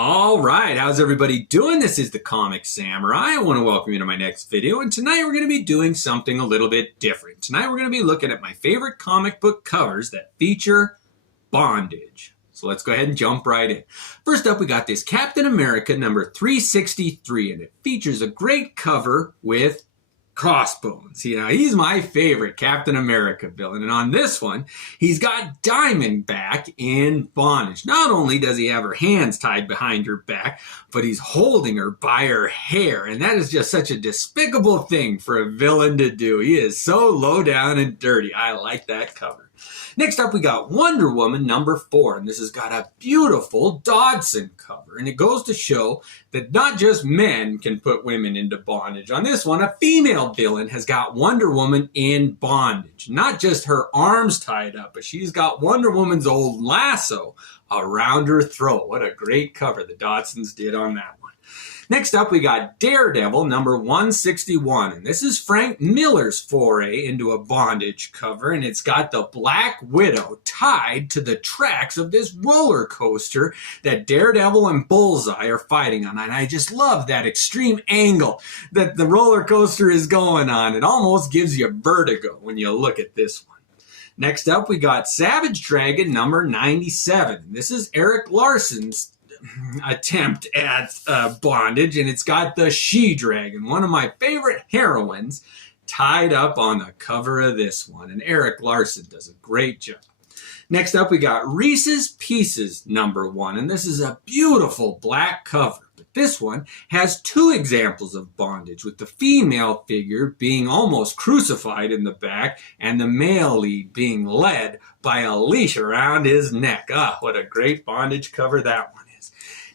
All right, how's everybody doing? This is the Comic Samurai. I want to welcome you to my next video, and tonight we're going to be doing something a little bit different. Tonight we're going to be looking at my favorite comic book covers that feature bondage. So let's go ahead and jump right in. First up, we got this Captain America number 363, and it features a great cover with Crossbones. You know, he's my favorite Captain America villain. And on this one, he's got Diamond back in bondage. Not only does he have her hands tied behind her back, but he's holding her by her hair. And that is just such a despicable thing for a villain to do. He is so low down and dirty. I like that cover. Next up, we got Wonder Woman number 4, and this has got a beautiful Dodson cover, and it goes to show that not just men can put women into bondage. On this one, a female villain has got Wonder Woman in bondage. Not just her arms tied up, but she's got Wonder Woman's old lasso around her throat. What a great cover the Dodsons did on that one. Next up, we got Daredevil number 161, and this is Frank Miller's foray into a bondage cover, and it's got the Black Widow tied to the tracks of this roller coaster that Daredevil and Bullseye are fighting on, and I just love that extreme angle that the roller coaster is going on. It almost gives you vertigo when you look at this one. Next up, we got Savage Dragon number 97. This is Eric Larson's attempt at bondage, and it's got the She-Dragon, one of my favorite heroines, tied up on the cover of this one, and Eric Larson does a great job. Next up, we got Reese's Pieces number 1, and this is a beautiful black cover. But this one has 2 examples of bondage, with the female figure being almost crucified in the back and the male lead being led by a leash around his neck. Ah, what a great bondage cover that one is.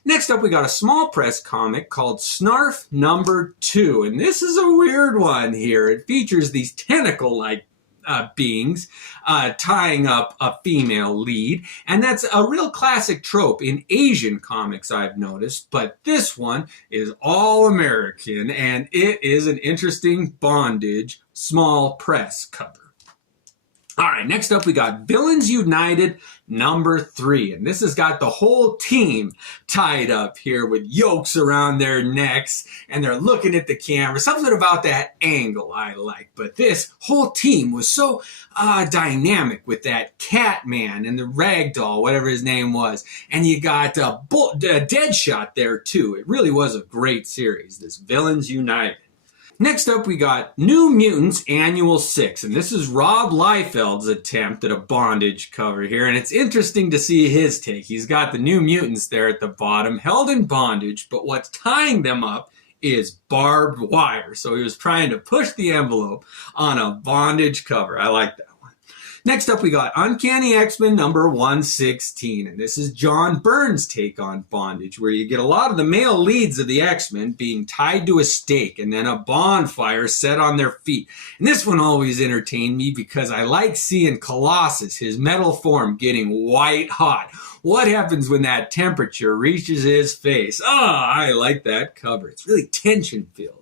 Next up, we got a small press comic called Snarf number 2, and this is a weird one here. It features these tentacle-like beings tying up a female lead, and that's a real classic trope in Asian comics, I've noticed, but this one is all American, and it is an interesting bondage small press cover. All right, next up we got Villains United number 3, and this has got the whole team tied up here with yokes around their necks, and they're looking at the camera. Something about that angle I like, but this whole team was so dynamic with that Catman and the Ragdoll, whatever his name was, and you got Deadshot there too. It really was a great series, this Villains United. Next up, we got New Mutants Annual 6, and this is Rob Liefeld's attempt at a bondage cover here, and it's interesting to see his take. He's got the New Mutants there at the bottom, held in bondage, but what's tying them up is barbed wire. So he was trying to push the envelope on a bondage cover. I like that. Next up, we got Uncanny X-Men number 116, and this is John Byrne's take on bondage, where you get a lot of the male leads of the X-Men being tied to a stake and then a bonfire set on their feet. And this one always entertained me because I like seeing Colossus, his metal form, getting white hot. What happens when that temperature reaches his face? I like that cover. It's really tension-filled.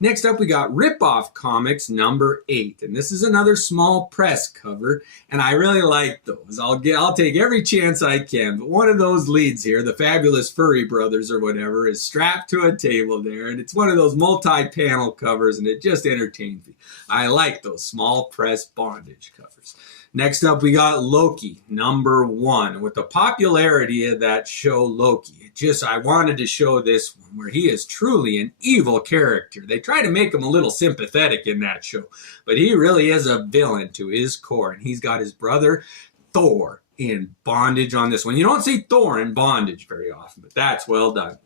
Next up, we got Rip-Off Comics number 8, and this is another small press cover, and I really like those. I'll take every chance I can, but one of those leads here, the Fabulous Furry Brothers or whatever, is strapped to a table there, and it's one of those multi-panel covers, and it just entertains me. I like those small press bondage covers. Next up, we got Loki, number 1. With the popularity of that show, Loki, I wanted to show this one where he is truly an evil character. They try to make him a little sympathetic in that show, but he really is a villain to his core, and he's got his brother Thor in bondage on this one. You don't see Thor in bondage very often, but that's well done.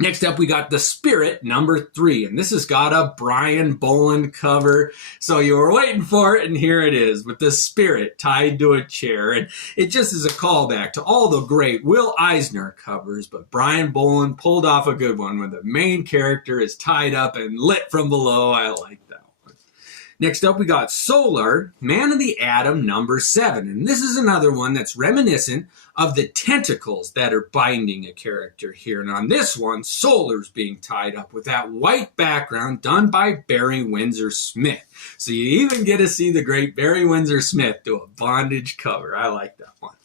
Next up, we got The Spirit number 3, and this has got a Brian Boland cover. So you were waiting for it, and here it is with The Spirit tied to a chair. And it just is a callback to all the great Will Eisner covers, but Brian Boland pulled off a good one where the main character is tied up and lit from below. I like that one. Next up, we got Solar, Man of the Atom number 7, and this is another one that's reminiscent of the tentacles that are binding a character here. And on this one, Solar's being tied up with that white background done by Barry Windsor Smith. So you even get to see the great Barry Windsor Smith do a bondage cover. I like that one.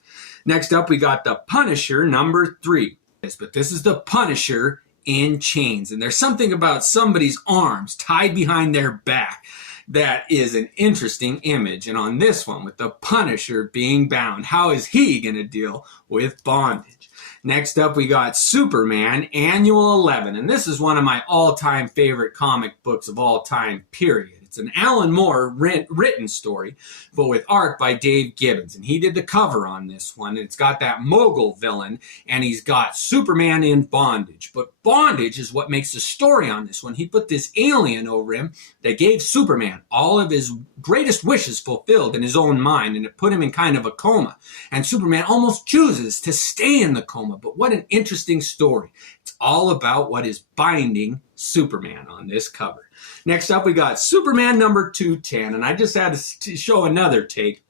Next up, we got The Punisher number 3. But this is the Punisher in chains. And there's something about somebody's arms tied behind their back that is an interesting image. And on this one, with the Punisher being bound, how is he going to deal with bondage? Next up, we got Superman Annual 11. And this is one of my all-time favorite comic books of all time, period. It's an Alan Moore written story, but with art by Dave Gibbons. And he did the cover on this one. It's got that mogul villain, and he's got Superman in bondage. But bondage is what makes the story on this one. He put this alien over him that gave Superman all of his greatest wishes fulfilled in his own mind, and it put him in kind of a coma. And Superman almost chooses to stay in the coma. But what an interesting story. It's all about what is binding Superman on this cover. Next up, we got Superman number 210, and I just had to show another take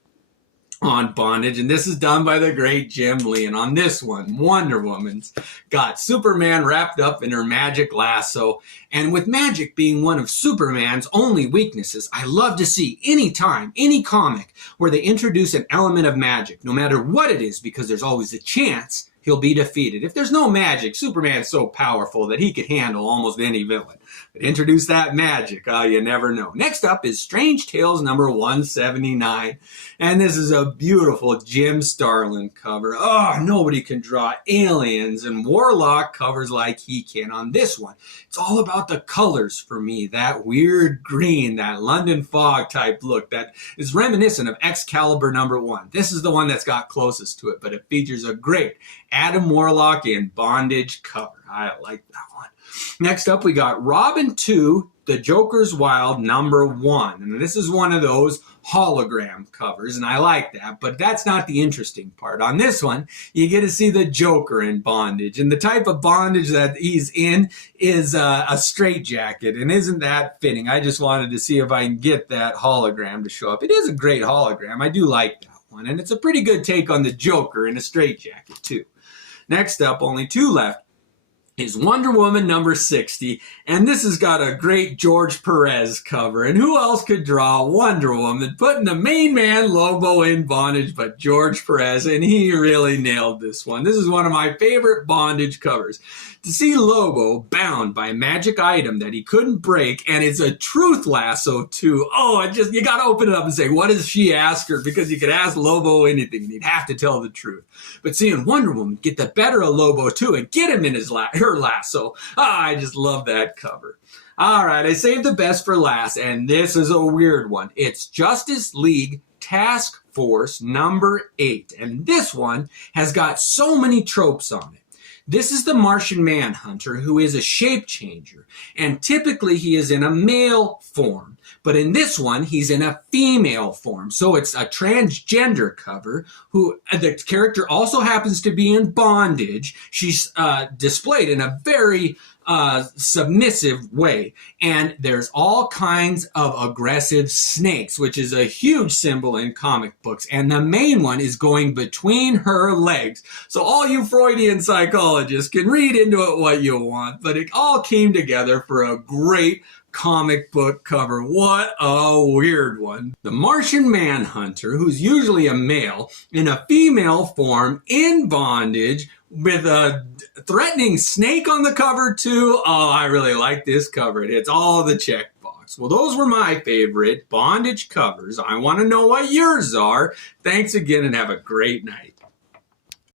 on bondage, and this is done by the great Jim Lee. And on this one, Wonder Woman's got Superman wrapped up in her magic lasso, and with magic being one of Superman's only weaknesses, I love to see any comic where they introduce an element of magic, no matter what it is, because there's always a chance he'll be defeated. If there's no magic, Superman's so powerful that he could handle almost any villain. But introduce that magic, you never know. Next up is Strange Tales number 179. And this is a beautiful Jim Starlin cover. Oh, nobody can draw aliens and warlock covers like he can on this one. It's all about the colors for me. That weird green, that London fog type look that is reminiscent of Excalibur number 1. This is the one that's got closest to it, but it features a great Adam Warlock in bondage cover. I like that one. Next up, we got Robin 2, The Joker's Wild number 1. And this is one of those hologram covers, and I like that, but that's not the interesting part. On this one, you get to see the Joker in bondage, and the type of bondage that he's in is a straitjacket, and isn't that fitting? I just wanted to see if I can get that hologram to show up. It is a great hologram. I do like that one, and it's a pretty good take on the Joker in a straitjacket, too. Next up, only 2 left, is Wonder Woman number 60, and this has got a great George Perez cover. And who else could draw Wonder Woman putting the main man Lobo in bondage but George Perez, and he really nailed this one. This is one of my favorite bondage covers. To see Lobo bound by a magic item that he couldn't break, and it's a truth lasso too. Oh, you gotta open it up and say, what does she ask her? Because you could ask Lobo anything, and he'd have to tell the truth. But seeing Wonder Woman get the better of Lobo too, and get him in her lasso, I just love that cover. All right, I saved the best for last, and this is a weird one. It's Justice League Task Force number 8, and this one has got so many tropes on it. This is the Martian Manhunter, who is a shape changer, and typically he is in a male form. But in this one, he's in a female form. So it's a transgender cover who the character also happens to be in bondage. She's displayed in a very submissive way. And there's all kinds of aggressive snakes, which is a huge symbol in comic books. And the main one is going between her legs. So all you Freudian psychologists can read into it what you want, but it all came together for a great comic book cover. What a weird one. The Martian Manhunter, who's usually a male, in a female form, in bondage, with a threatening snake on the cover too. Oh, I really like this cover. It hits all the checkbox. Well, those were my favorite bondage covers. I want to know what yours are. Thanks again and have a great night.